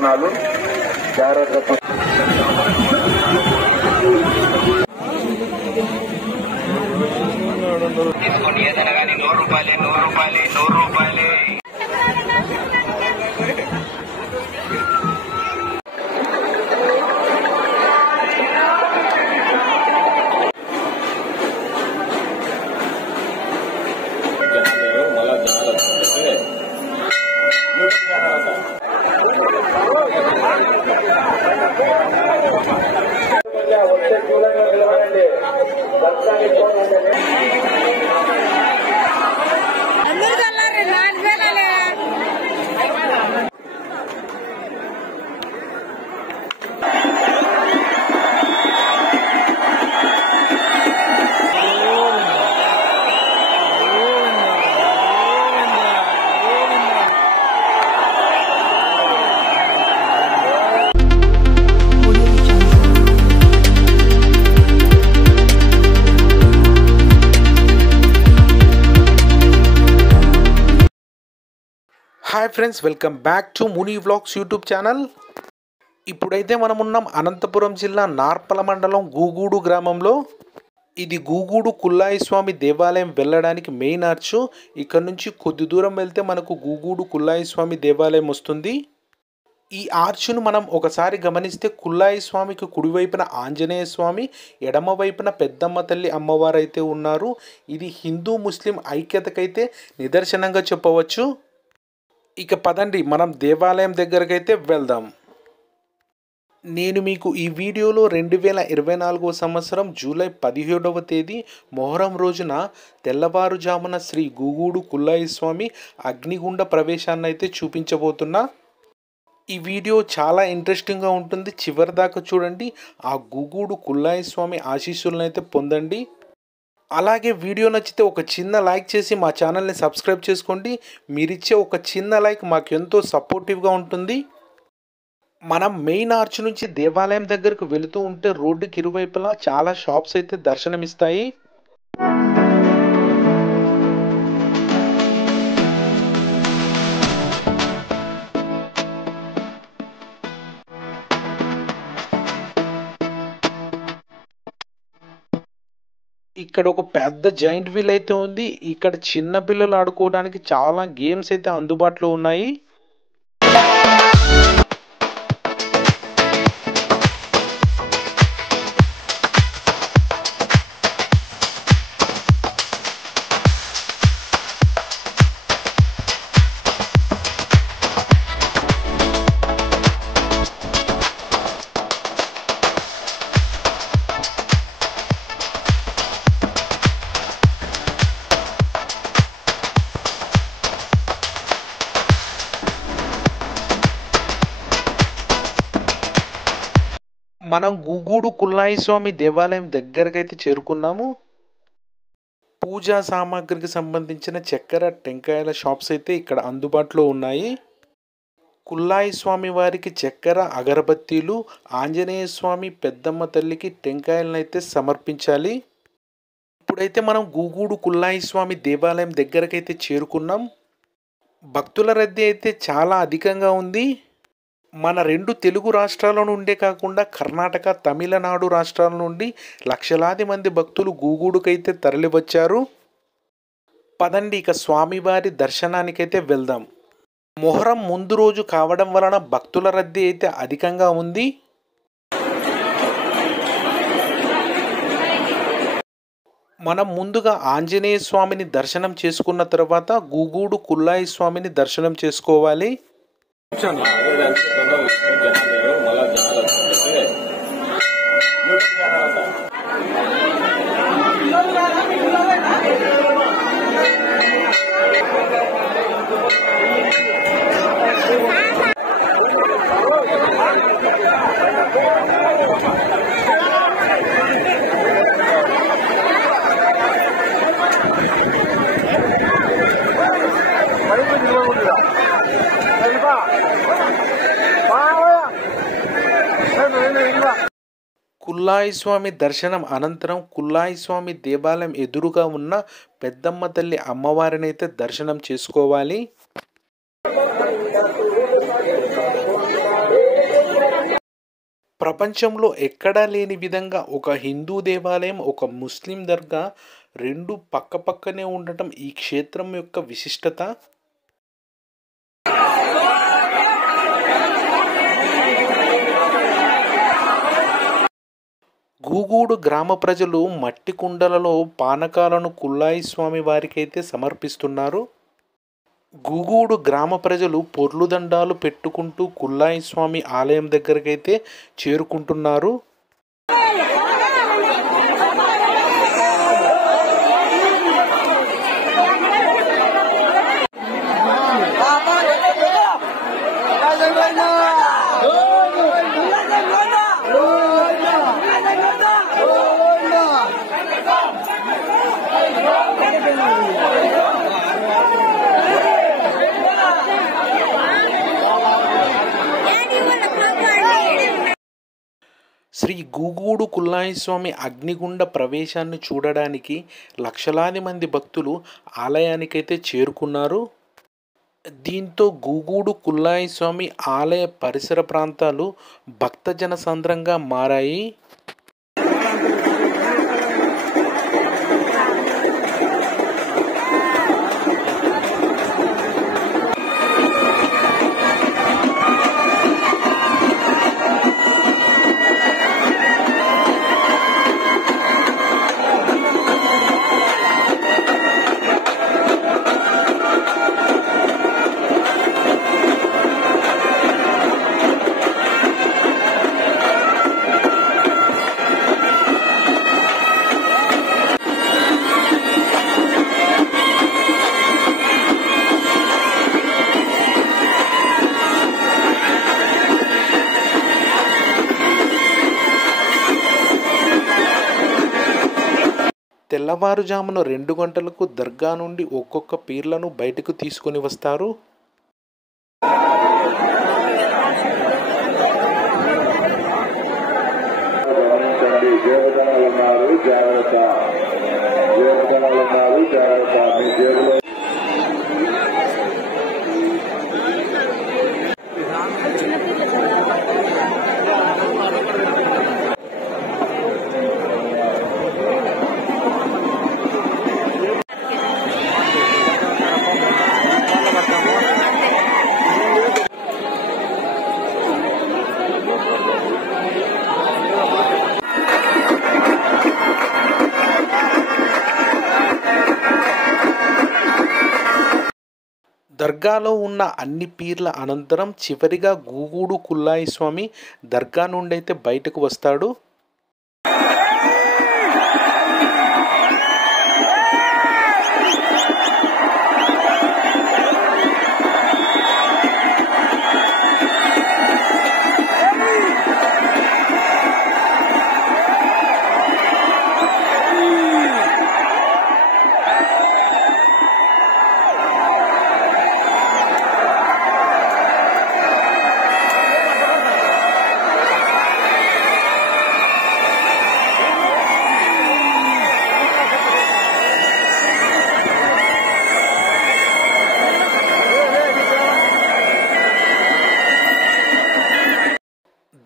ఆభరణాలు జాగ్రత్త తీసుకొని ఏదైనా కానీ 100 రూపాయలే 100 రూపాయలే 100 రూపాయలే. Hi friends, welcome back to Muni vlogs YouTube channel. ఇప్పుడైతే మనం ఉన్నాం అనంతపురం జిల్లా నార్పల మండలం గూగూడు గ్రామంలో. ఇది గూగూడు కుల్లాయి స్వామి దేవాలయం వెళ్ళడానికి మెయిన్ ఆర్చ్. ఇక్కడ నుంచి కొద్ది దూరం వెళ్తే మనకు గూగూడు కుల్లాయి స్వామి దేవాలయం వస్తుంది. ఈ ఆర్చ్ను మనం ఒకసారి గమనిస్తే కుల్లాయి స్వామికి కుడివైపున ఆంజనేయ స్వామి, ఎడమ వైపున పెద్దమ్మ తల్లి అమ్మవారు అయితే ఉన్నారు. ఇది హిందూ ముస్లిం ఐక్యతకైతే నిదర్శనంగా చెప్పవచ్చు. ఇక పదండి మనం దేవాలయం దగ్గరకైతే వెళ్దాం. నేను మీకు ఈ వీడియోలో 2024 సంవత్సరం జూలై 17వ తేదీ మొహరం రోజున తెల్లవారుజామున శ్రీ గూగూడు కుల్లాయి స్వామి అగ్నిగుండ ప్రవేశాన్ని అయితే చూపించబోతున్నా. ఈ వీడియో చాలా ఇంట్రెస్టింగ్గా ఉంటుంది, చివరి దాకా చూడండి. ఆ గూగూడు కుల్లాయి స్వామి ఆశీస్సులను అయితే పొందండి. అలాగే వీడియో నచ్చితే ఒక చిన్న లైక్ చేసి మా ఛానల్ని సబ్స్క్రైబ్ చేసుకోండి. మీరిచ్చే ఒక చిన్న లైక్ మాకు ఎంతో సపోర్టివ్గా ఉంటుంది. మనం మెయిన్ ఆర్చ్ నుంచి దేవాలయం దగ్గరకు వెళుతూ ఉంటే రోడ్డుకి ఇరువైపులా చాలా షాప్స్ అయితే దర్శనమిస్తాయి. ఇక్కడ ఒక పెద్ద జాయింట్ వీల్ అయితే ఉంది. ఇక్కడ చిన్న పిల్లలు ఆడుకోవడానికి చాలా గేమ్స్ అయితే అందుబాటులో ఉన్నాయి. మనం గూగూడు కుల్లాయి స్వామి దేవాలయం దగ్గరకైతే చేరుకున్నాము. పూజా సామాగ్రికి సంబంధించిన చక్కెర టెంకాయల షాప్స్ అయితే ఇక్కడ అందుబాటులో ఉన్నాయి. కుల్లాయి స్వామి వారికి చక్కెర అగరబత్తీలు, ఆంజనేయ స్వామి పెద్దమ్మ తల్లికి టెంకాయలను అయితే సమర్పించాలి. ఇప్పుడైతే మనం గూగూడు కుల్లాయి స్వామి దేవాలయం దగ్గరకైతే చేరుకున్నాం. భక్తుల రద్దీ అయితే చాలా అధికంగా ఉంది. మన 2 తెలుగు రాష్ట్రాల నుండే కాకుండా కర్ణాటక, తమిళనాడు రాష్ట్రాల నుండి లక్షలాది మంది భక్తులు గూగూడుకైతే తరలివచ్చారు. పదండి ఇక స్వామివారి దర్శనానికైతే వెళ్దాం. మొహరం ముందు రోజు కావడం వలన భక్తుల రద్దీ అయితే అధికంగా ఉంది. మనం ముందుగా ఆంజనేయ స్వామిని దర్శనం చేసుకున్న తర్వాత గూగూడు కుల్లాయి స్వామిని దర్శనం చేసుకోవాలి. కుల్లాయి స్వామి దర్శనం అనంతరం కుల్లాయి స్వామి దేవాలయం ఎదురుగా ఉన్న పెద్దమ్మ తల్లి అమ్మవారిని అయితే దర్శనం చేసుకోవాలి. ప్రపంచంలో ఎక్కడా లేని విధంగా ఒక హిందూ దేవాలయం, ఒక ముస్లిం దర్గా రెండు పక్కపక్కనే ఉండటం ఈ క్షేత్రం యొక్క విశిష్టత. గూగూడు గ్రామ ప్రజలు మట్టి కుండలలో పానకాలను కుల్లాయి స్వామి వారికైతే సమర్పిస్తున్నారు. గూగూడు గ్రామ ప్రజలు పొర్లుదండాలు పెట్టుకుంటూ కుల్లాయి స్వామి ఆలయం దగ్గరకైతే చేరుకుంటున్నారు. శ్రీ గూగూడు కుల్లాయి స్వామి అగ్నిగుండ ప్రవేశాన్ని చూడడానికి లక్షలాది మంది భక్తులు ఆలయానికైతే చేరుకున్నారు. దీంతో గూగూడు కుల్లాయి స్వామి ఆలయ పరిసర ప్రాంతాలు భక్తజన సంద్రంగా మారాయి. తెల్లవారుజామున 2 గంటలకు దర్గా నుండి ఒక్కొక్క పీర్లను బయటకు తీసుకొని వస్తారు. దర్గాలో ఉన్న అన్ని పీర్ల అనంతరం చివరిగా గూగూడు కుల్లాయి స్వామి దర్గా నుండి అయితే బయటకు వస్తాడు.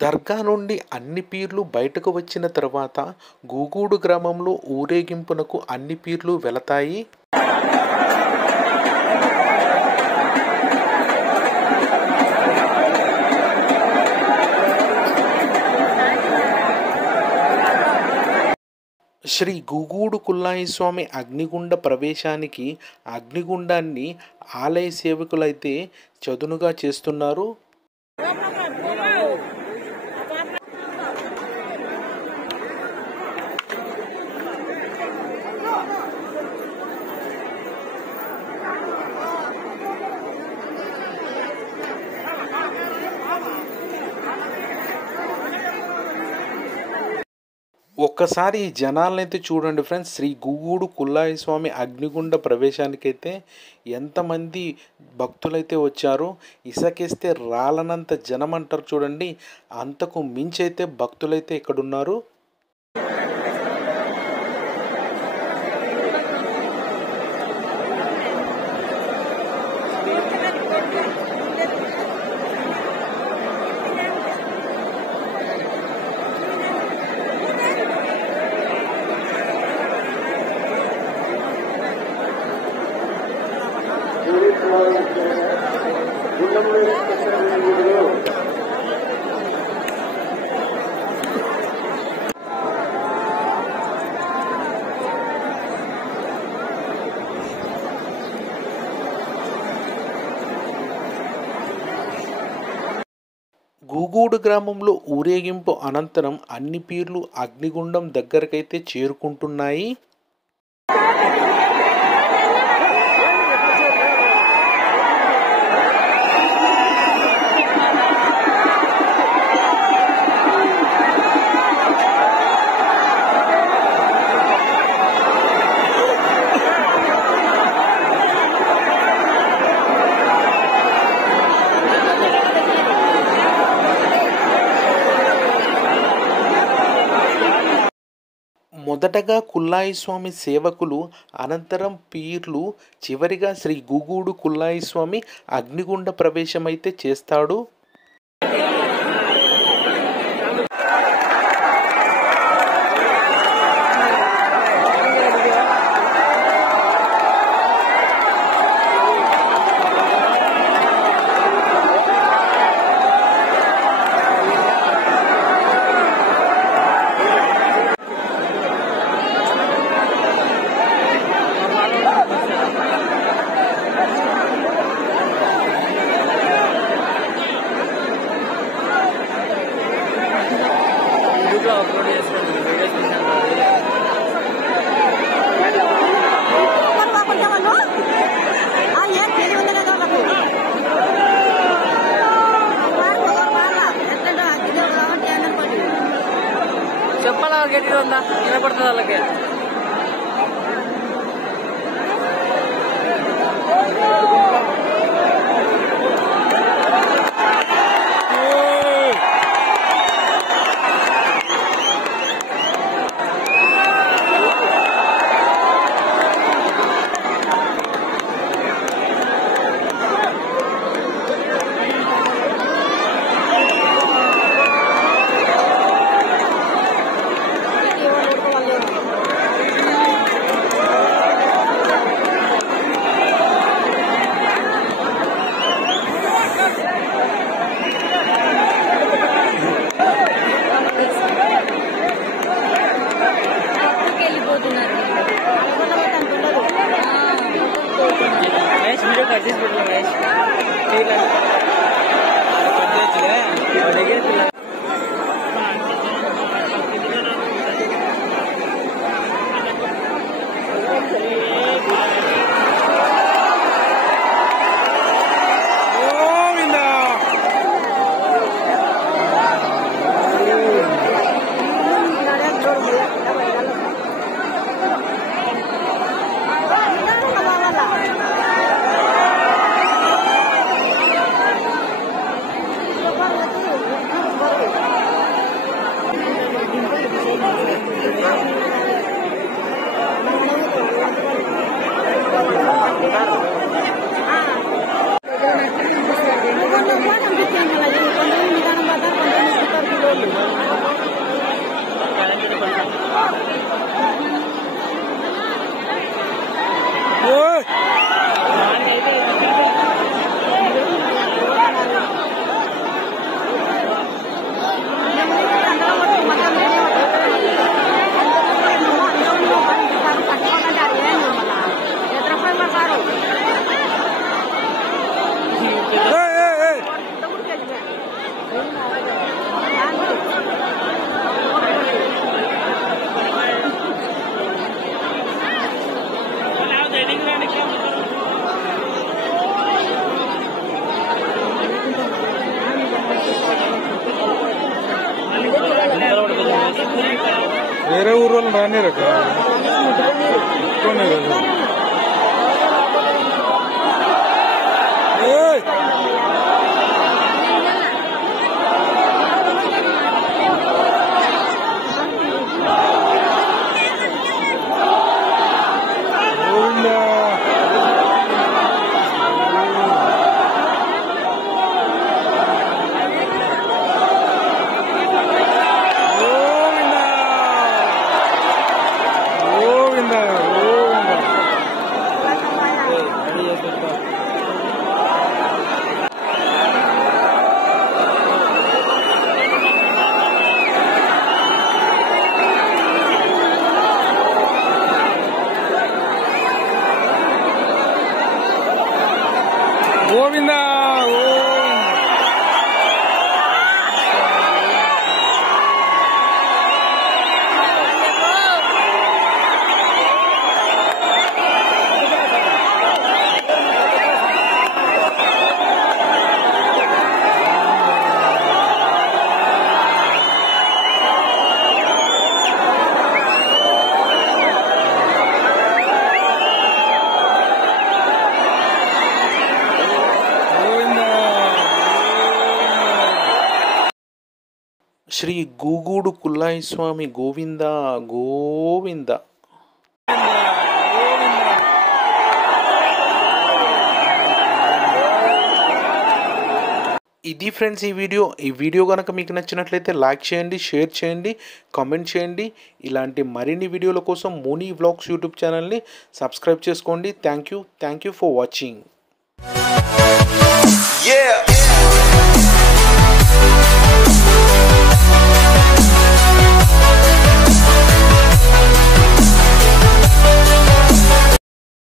దర్గా నుండి అన్ని పీర్లు బయటకు వచ్చిన తర్వాత గూగూడు గ్రామంలో ఊరేగింపునకు అన్ని పీర్లు వెళతాయి. శ్రీ గూగూడు కుల్లాయి స్వామి అగ్నిగుండ ప్రవేశానికి అగ్నిగుండాన్ని ఆలయ సేవకులైతే చదునుగా చేస్తున్నారు. ఒక్కసారి ఈ జనాలనైతే చూడండి ఫ్రెండ్స్. శ్రీ గూగూడు కుల్లాయి స్వామి అగ్నిగుండ ప్రవేశానికైతే ఎంతమంది భక్తులైతే వచ్చారో, ఇసకేస్తే రాలనంత జనం అంటారు చూడండి, అంతకు మించి అయితే భక్తులైతే ఇక్కడ ఉన్నారు. గూగూడు గ్రామంలో ఊరేగింపు అనంతరం అన్ని పీర్లు అగ్నిగుండం దగ్గరకైతే చేరుకుంటున్నాయి. మొదటగా కుల్లాయి స్వామి సేవకులు, అనంతరం పీర్లు, చివరిగా శ్రీ గూగూడు కుల్లాయి స్వామి అగ్నిగుండ ప్రవేశమైతే చేస్తాడు. చెప్పాలా గట్టిగా ఉందా వినపడుతుంది వాళ్ళకి. వేరే ఊరు వాళ్ళు రానిరట శ్రీ గూగూడు కుల్లాయి స్వామి గోవింద గోవింద. ఇది ఫ్రెండ్స్ ఈ వీడియో కనుక మీకు నచ్చినట్లయితే లైక్ చేయండి, షేర్ చేయండి, కామెంట్ చేయండి. ఇలాంటి మరిన్ని వీడియోల కోసం ముని వ్లాగ్స్ యూట్యూబ్ ఛానల్ని సబ్స్క్రైబ్ చేసుకోండి. Thank you for watching.